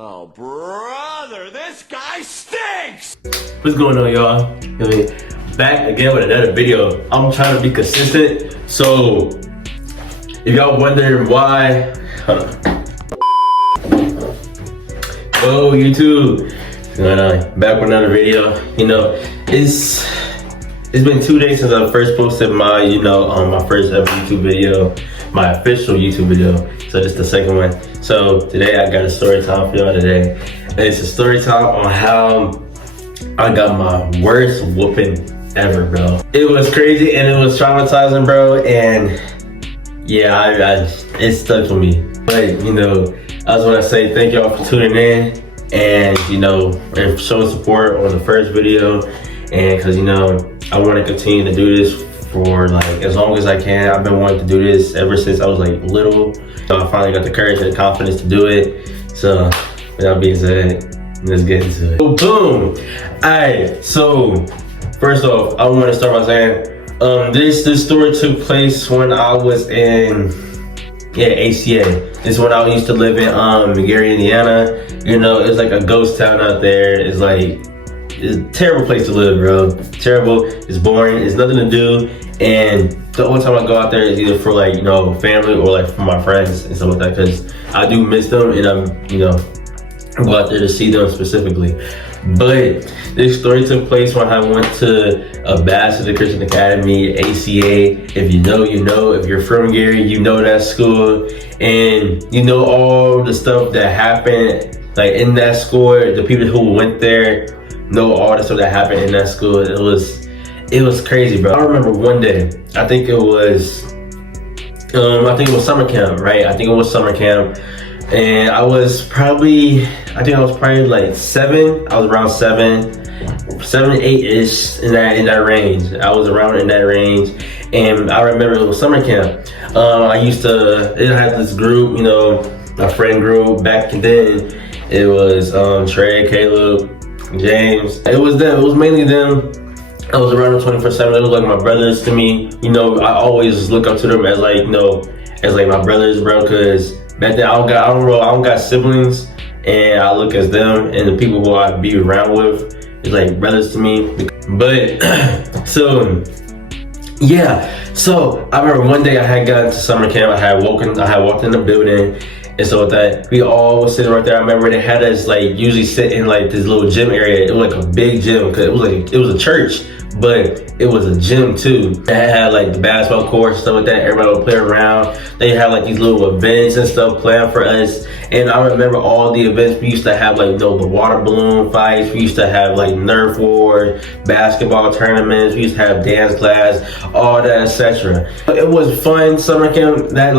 Oh, brother, this guy stinks! What's going on, y'all? Back again with another video. I'm trying to be consistent, so if y'all wondering why, oh, YouTube, back with another video. It's been 2 days since I first posted my, my first ever YouTube video, my official YouTube video. So this is the second one. So today I got a story time for y'all today. And it's a story time on how I got my worst whooping ever, bro. It was crazy and it was traumatizing, bro. And yeah, it stuck with me. But I just want to say thank y'all for tuning in and and showing support on the first video. And because I want to continue to do this for like as long as I can. I've been wanting to do this ever since I was like little. So I finally got the courage and the confidence to do it. So with that being said, let's get into it. Boom! Alright, so first off, I want to start by saying this story took place when I was in ACA. This is when I used to live in Gary, Indiana. It's like a ghost town out there. It's a terrible place to live, bro. Terrible. It's boring. It's nothing to do. And the only time I go out there is either for like family or like for my friends and stuff like that, because I do miss them and I'm go out there to see them specifically. But this story took place when I went to Ambassador Christian Academy, ACA. If you know, you know. If you're from Gary, you know that school, and all the stuff that happened like in that school. The people who went there know all the stuff that happened in that school. It was crazy, bro. I remember one day, I think it was summer camp, right? I think it was summer camp. And I was probably like 7. I was around 7 to 8-ish in that range. I was around in that range. And I remember it was summer camp. It had this group, a friend group back then. It was Trey, Caleb, James. It was them. It was mainly them. I was around them 24/7. It was like my brothers to me. I always look up to them as like my brothers, bro. Cause back then I don't got siblings, and I look as them and the people who I be around with is like brothers to me. But so I remember one day I had gotten to summer camp. I had walked in the building. And so with that, we all was sitting right there. I remember they had us like usually sit in like this little gym area. It was like a big gym because it was a church, but it was a gym too. They had like the basketball court and stuff like that. Everybody would play around. They had like these little events and stuff planned for us. And I remember all the events. We used to have like the water balloon fights. We used to have like Nerf war, basketball tournaments. We used to have dance class, all that, etc. It was fun. Summer camp back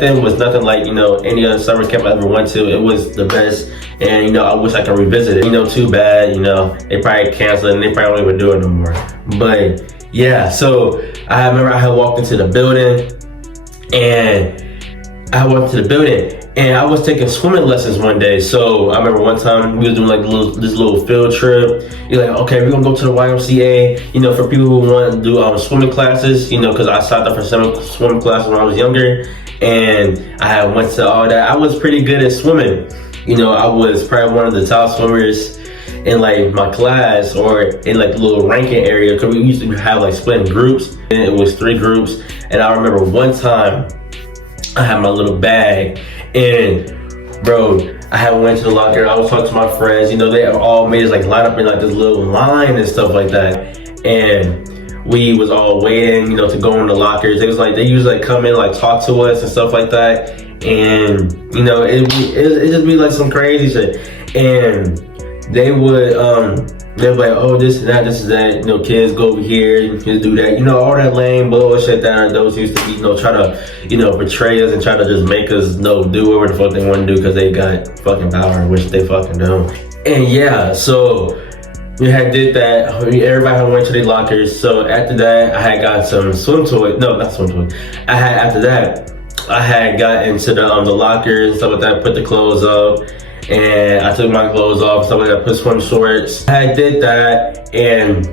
then was nothing like any other summer camp I ever went to. It was the best, and I wish I could revisit it. Too bad. They probably canceled and they probably won't even do it no more. But yeah, so I remember I had walked into the building, and I was taking swimming lessons one day. So I remember one time we was doing like this little field trip. You're like, okay, we're gonna go to the YMCA. For people who want to do swimming classes. Because I signed up for swimming classes when I was younger, and I went to all that. I was pretty good at swimming. I was probably one of the top swimmers in like my class or in like the little ranking area, because we used to have like split in groups, and it was 3 groups. And I remember one time I had my little bag, and bro, I had went to the locker. I was talking to my friends. They all made us like line up in like this little line and stuff like that. And we was all waiting, to go in the lockers. It was like they usually like come in, like talk to us and stuff like that. And it just be like some crazy shit. And they would they'd be like, oh, this is that, kids go over here, kids do that, all that lame bullshit that those used to be, try to, portray us and try to just make us do whatever the fuck they want to do because they got fucking power, which they fucking don't. And yeah, so we had did that. Everybody had went to their lockers. So after that, I had got some swim toys. No, not swim toys. After that, I had got into the lockers and stuff like that, put the clothes up. And I took my clothes off, stuff like that, put swim shorts. I did that, and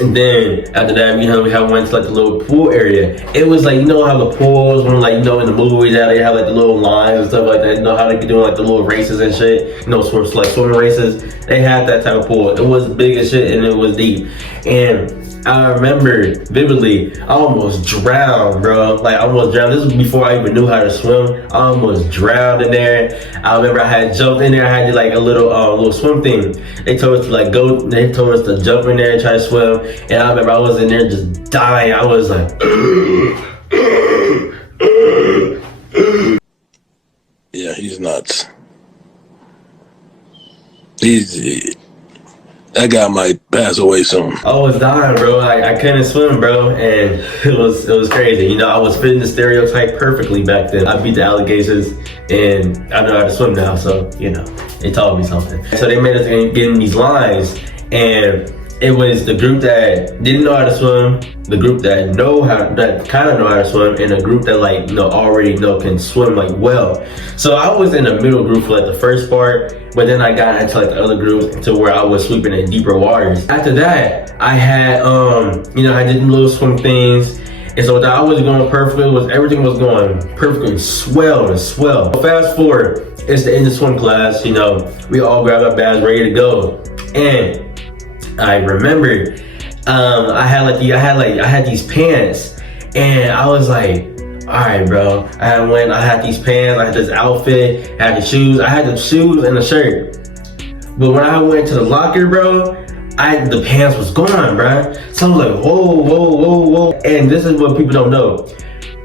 And then after that, we went to like the little pool area. It was like, how the pools, when like, in the movies, how they have like the little lines and stuff like that. How they be doing like the little races and shit. Sports like swimming races. They had that type of pool. It was big as shit and it was deep. And I remember vividly, I almost drowned, bro. Like, I almost drowned. This was before I even knew how to swim. I almost drowned in there. I remember I had jumped in there. I had like a little swim thing. They told us to like go. They told us to jump in there and try to swim. And I remember I was in there just dying. I was like, yeah, he's nuts. That guy might pass away soon. I was dying, bro. Like, I couldn't swim, bro, and it was crazy. I was fitting the stereotype perfectly back then. I beat the alligators, and I know how to swim now, so it taught me something. So they made us get in these lines, and it was the group that didn't know how to swim, the group that kind of know how to swim, and a group that already can swim like well. So I was in the middle group for like the first part, but then I got into like the other group to where I was sweeping in deeper waters. After that, I had I did little swim things. And so that I was going perfectly, everything was going perfectly swell. Fast forward, it's the end of swim class, we all grabbed our bags ready to go. And I remember I had these pants, and I was like, all right, bro. I had these pants, I had this outfit, I had the shoes and the shirt. But when I went to the locker, bro, the pants was gone, bro. So I was like, whoa. And this is what people don't know.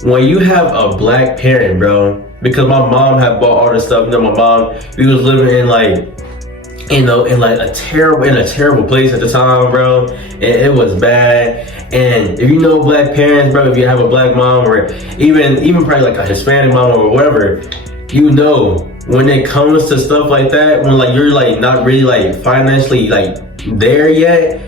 When you have a black parent, bro, because my mom had bought all this stuff. My mom, we was living in in a terrible place at the time, bro. It was bad. And if black parents, bro, if you have a black mom or even probably like a Hispanic mom or whatever, when it comes to stuff like that, when you're not really financially there yet,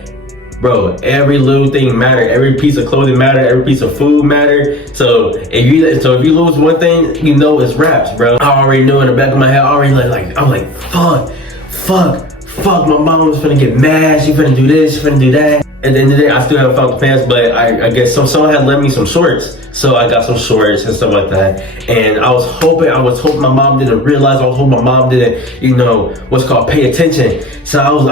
bro, every little thing matter. Every piece of clothing matter. Every piece of food matter. So if you lose one thing, it's wraps, bro. I already knew in the back of my head. I was like, fuck. My mom was finna get mad. She finna do this. She finna do that. At the end of the day, I still haven't found the pants, but I guess someone had lent me some shorts. So I got some shorts and stuff like that. And I was hoping my mom didn't realize. I was hoping my mom didn't, pay attention. So that was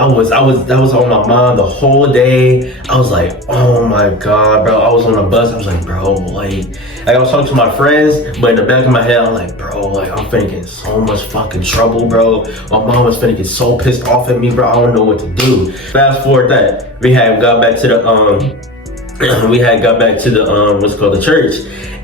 on my mind the whole day. I was like, oh my God, bro. I was on the bus. I was like, bro, I was talking to my friends, but in the back of my head, I'm like, bro, I'm finna get in so much fucking trouble, bro. My mom was finna get so pissed off at me, bro. I don't know what to do. Fast forward that, we had got back to the the church,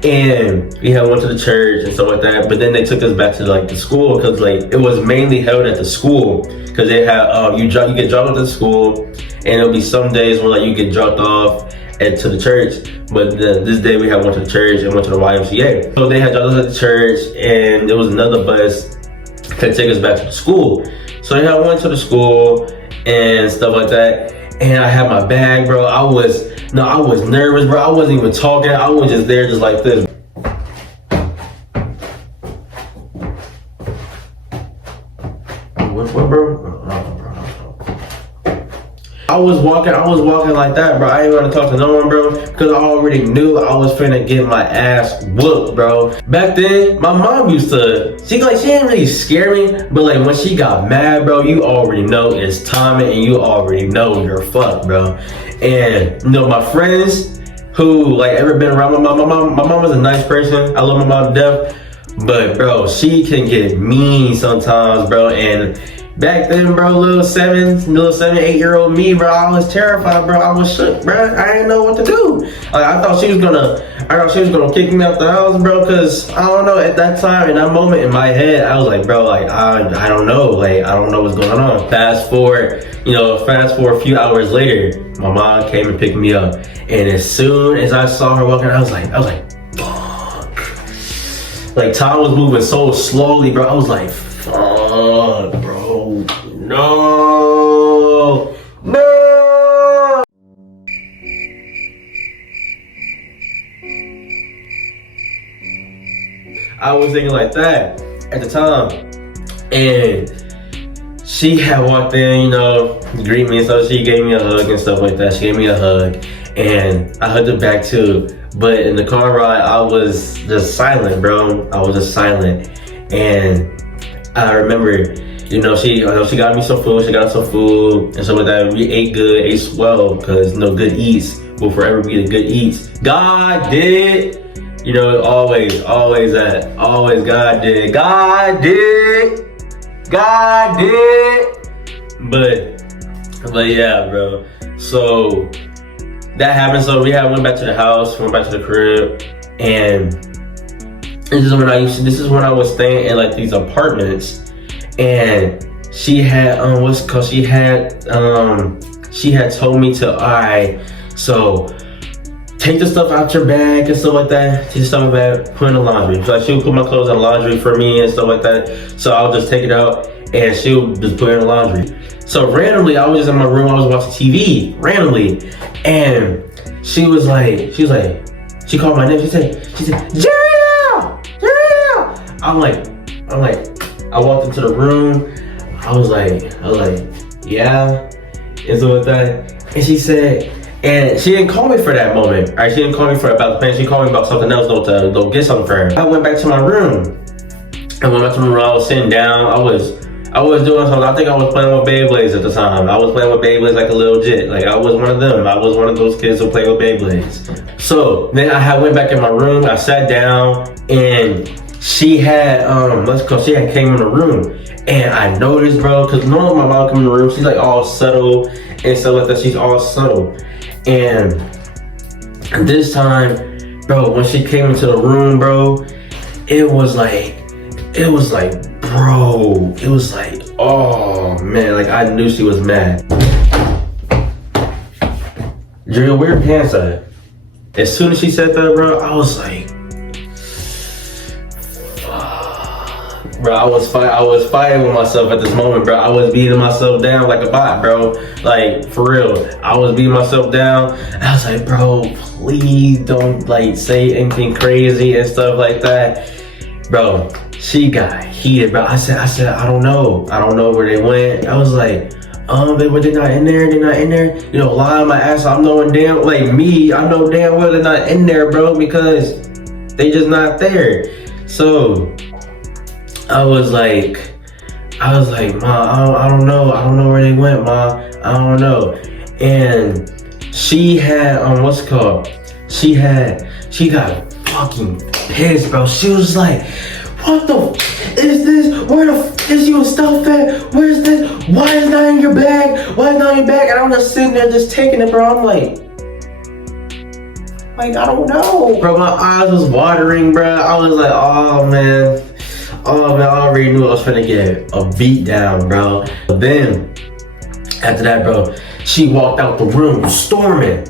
and we had went to the church and stuff like that. But then they took us back to the school, because it was mainly held at the school, because they had you get dropped off at the school, and there'll be some days where you get dropped off to the church. But this day we went to the church and went to the YMCA. So they had dropped us at the church, and there was another bus to take us back to the school. So they had went to the school and stuff like that. And I had my bag, bro. I was nervous, bro. I wasn't even talking. I was just there just like this. What, bro? I was walking like that, bro. I ain't want to talk to no one, bro, because I already knew I was finna get my ass whooped, bro. Back then, my mom she didn't really scare me, but when she got mad, bro, you already know it's timing, and you already know you're fucked, bro. And my friends who ever been around my mom was a nice person. I love my mom to death, but bro, she can get mean sometimes, bro. And back then, bro, little 7, 8-year-old me, bro, I was terrified, bro. I was shook, bro. I didn't know what to do. I thought she was gonna kick me out the house, bro, because I don't know, at that time, in that moment in my head, I was like, bro, I don't know, I don't know what's going on. Fast forward a few hours later, my mom came and picked me up, and as soon as I saw her walking, I was like, fuck. Time was moving so slowly, bro. I was like, fuck, bro. No. I was thinking like that at the time, and she had walked in, you know, greet me and stuff. She gave me a hug and stuff like that. She gave me a hug, and I hugged her back too. But in the car ride, I was just silent, bro. I was just silent, and I remember, you know, she got me some food. She got some food and stuff like that. We ate good, ate swell, because, you know, good eats will forever be the good eats. God did. You know, always that. Always God did. God did. God did. But yeah, bro. So that happened. So we went back to the house, went back to the crib, and this is when I was staying in like these apartments. And she had she had told me to, so take the stuff out your bag and stuff like that. Take the stuff out of the bag, put in the laundry. So like, she would put my clothes in the laundry for me and stuff like that. So I'll just take it out and she'll just put it in the laundry. So randomly, I was just in my room, I was watching TV randomly, and she called my name. She said, Jeriel! I'm like, I walked into the room. I was like, yeah, and so with that, and she said, and she didn't call me for that moment. Right? She didn't call me about the plan. She called me about something else. Go get something for her. I went back to my room. I was sitting down. I was doing something. I think I was playing with Beyblades at the time. I was playing with Beyblades like a little jit. Like I was one of them. I was one of those kids who play with Beyblades. So then I went back in my room. I sat down, and she had she had came in the room, and I noticed, bro, because normally my mom come in the room, she's like all subtle and stuff like that. She's all subtle, and this time, bro, when she came into the room, bro, it was like, oh man, like I knew she was mad. Jeriel, where your pants at? As soon as she said that, bro, I was like, bro, I was fighting with myself at this moment, bro. I was beating myself down like a bot, bro. Like, for real. I was beating myself down. I was like, bro, please don't, like, say anything crazy and stuff like that. Bro, she got heated, bro. I said, I don't know. I don't know where they went. I was like, they're not in there. They're not in there. You know, lying my ass off. I know damn well they're not in there, bro, because they just not there. So I was like, Ma, I don't know where they went, Ma. I don't know. And she had, she got fucking pissed, bro. She was like, what the is this? Where the is your stuff at? Where's this? Why is not in your bag? Why is not in your bag? And I'm just sitting there just taking it, bro. I'm like, I don't know, bro. My eyes was watering, bro. I was like, oh man, I already knew I was finna get a beat down, bro. But then after that, bro, she walked out the room storming,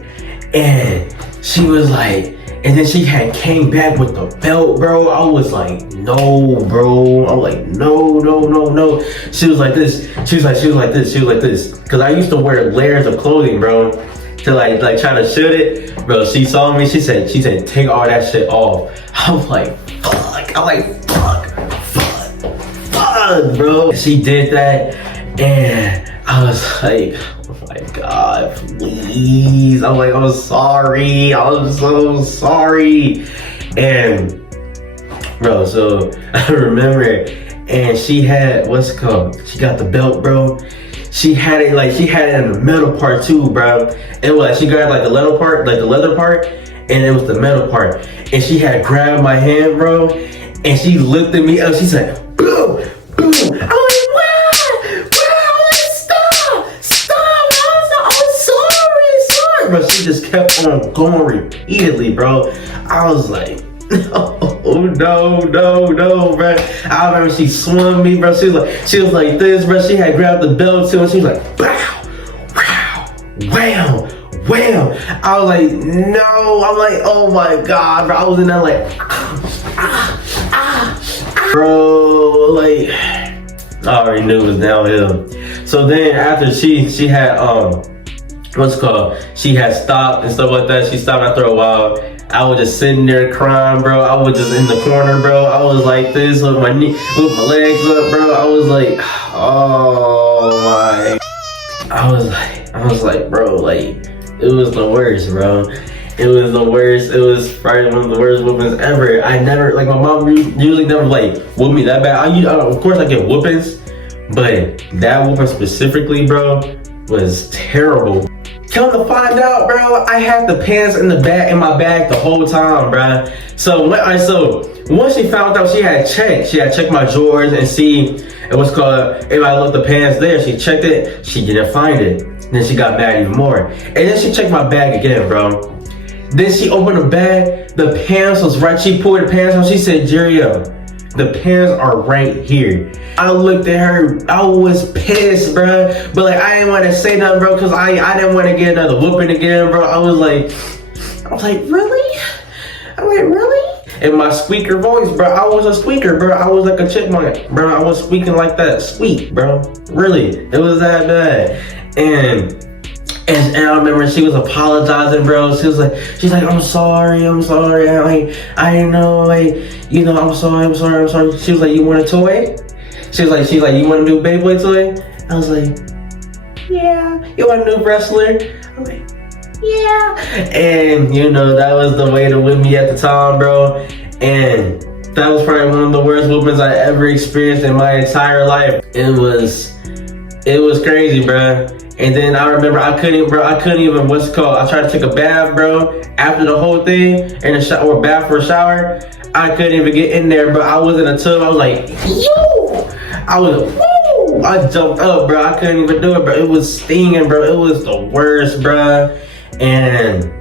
and she was like, and then she had came back with the belt, bro. I was like, no, bro. I'm like, no. She was like this. She was like this. Cause I used to wear layers of clothing, bro, to like try to shoot it. Bro, she saw me. She said, take all that shit off. I'm like, fuck. Fuck, bro. She did that, and I was like, oh my God, please. I'm like, I'm sorry. I'm so sorry. And bro, so I remember, and she had, she got the belt, bro. She had it in the middle part too, bro. And like she grabbed like the leather part, and it was the metal part. And she had grabbed my hand, bro, and she lifted me up. She said, boom. I'm like, bro, she just kept on going repeatedly, bro. I was like, no, bro. I remember she swung me, bro. She was like this, bro. She had grabbed the belt too, and she was like, wow. I was like, no. I'm like, oh my God, bro. I was in there like, bro, like, I already knew it was downhill. So then after she had she had stopped and stuff like that. She stopped after a while. I was just sitting there crying, bro. I was just in the corner, bro. I was like this with my legs up, bro. I was like, oh my, I was like, bro, like, it was the worst, bro. It was the worst. It was probably one of the worst whoopings ever. I never, like, my mom usually never, like, whooped me that bad. Of course I get whoopings, but that whooping specifically, bro, was terrible. Come to find out, bro, I had the pants in my bag the whole time, bro. So once she found out, she had checked my drawers and see what's called, if I left the pants there. She checked it, she didn't find it. Then she got mad even more. And then she checked my bag again, bro. Then she opened the bag, the pants was right. She pulled the pants on, she said, Jerrio, the pants are right here. I looked at her, I was pissed, bro. But like, I didn't want to say nothing, bro, because I didn't want to get another whooping again, bro. I was like, really? I'm like, really? In my squeaker voice, bro, I was a squeaker, bro. I was like a chipmunk, bro. I was squeaking like that, squeak, bro. Really, it was that bad. And I remember she was apologizing, bro. She's like, I'm sorry. I didn't know, like, you know, I'm sorry. She was like, you want a toy? She's like, you want a new Beyblade toy? I was like, yeah. You want a new wrestler? I'm like, yeah. And you know, that was the way to win me at the time, bro. And that was probably one of the worst whoopings I ever experienced in my entire life. It was crazy, bro. And then I remember I couldn't even, I tried to take a bath, bro, after the whole thing, in a shower, or bath or shower. I couldn't even get in there, bro. I was in a tub, I was like, yo! I jumped up, bro. I couldn't even do it, bro. It was stinging, bro. It was the worst, bro. And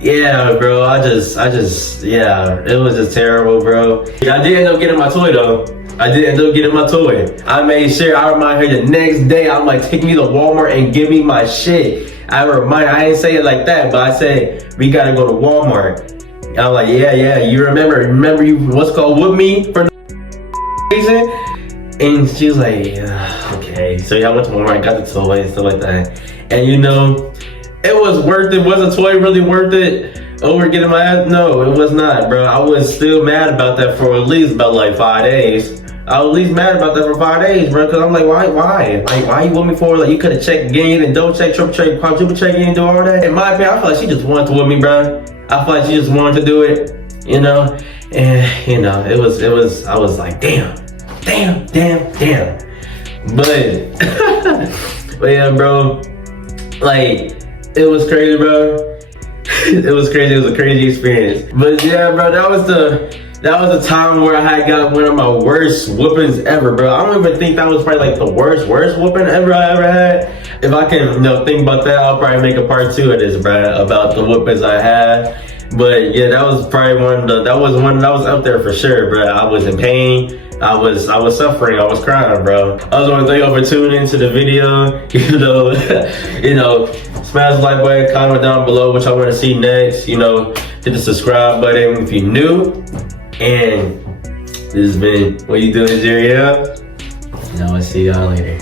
yeah, bro, yeah, it was just terrible, bro. I did end up getting my toy, though. I made sure I remind her the next day. I'm like, take me to Walmart and give me my shit. I didn't say it like that, but I said, we gotta go to Walmart. I'm like, yeah, you remember you, with me for no reason? And she was like, yeah, okay. So yeah, I went to Walmart, got the toy and stuff like that. And you know, it was worth it. Was the toy really worth it? Over getting my ass? No, it was not, bro. I was still mad about that for at least about like 5 days. I was at least mad about that for 5 days, bro, because I'm like, why? Like, why you want me for? Like, you could have checked again and double check, triple check, quadruple check, and do all that. In my opinion, I feel like she just wanted to with me, bro. I feel like she just wanted to do it, you know? And, you know, I was like, damn. But, but yeah, bro, like, it was crazy, bro. It was crazy. It was a crazy experience. But yeah, bro, that was the time where I had got one of my worst whoopings ever, bro. I don't even think that was probably like the worst whooping I ever had. If I can, you know, think about that, I'll probably make a part 2 of this, bro, about the whoopings I had. But yeah, that was probably that was up there for sure, bro. I was in pain. I was suffering. I was crying, bro. I just want to thank you for tuning into the video. You know, smash the like button, comment down below what y'all want to see next. You know, hit the subscribe button if you're new. And this has been What You Doing, Jerrio? And I will see y'all later.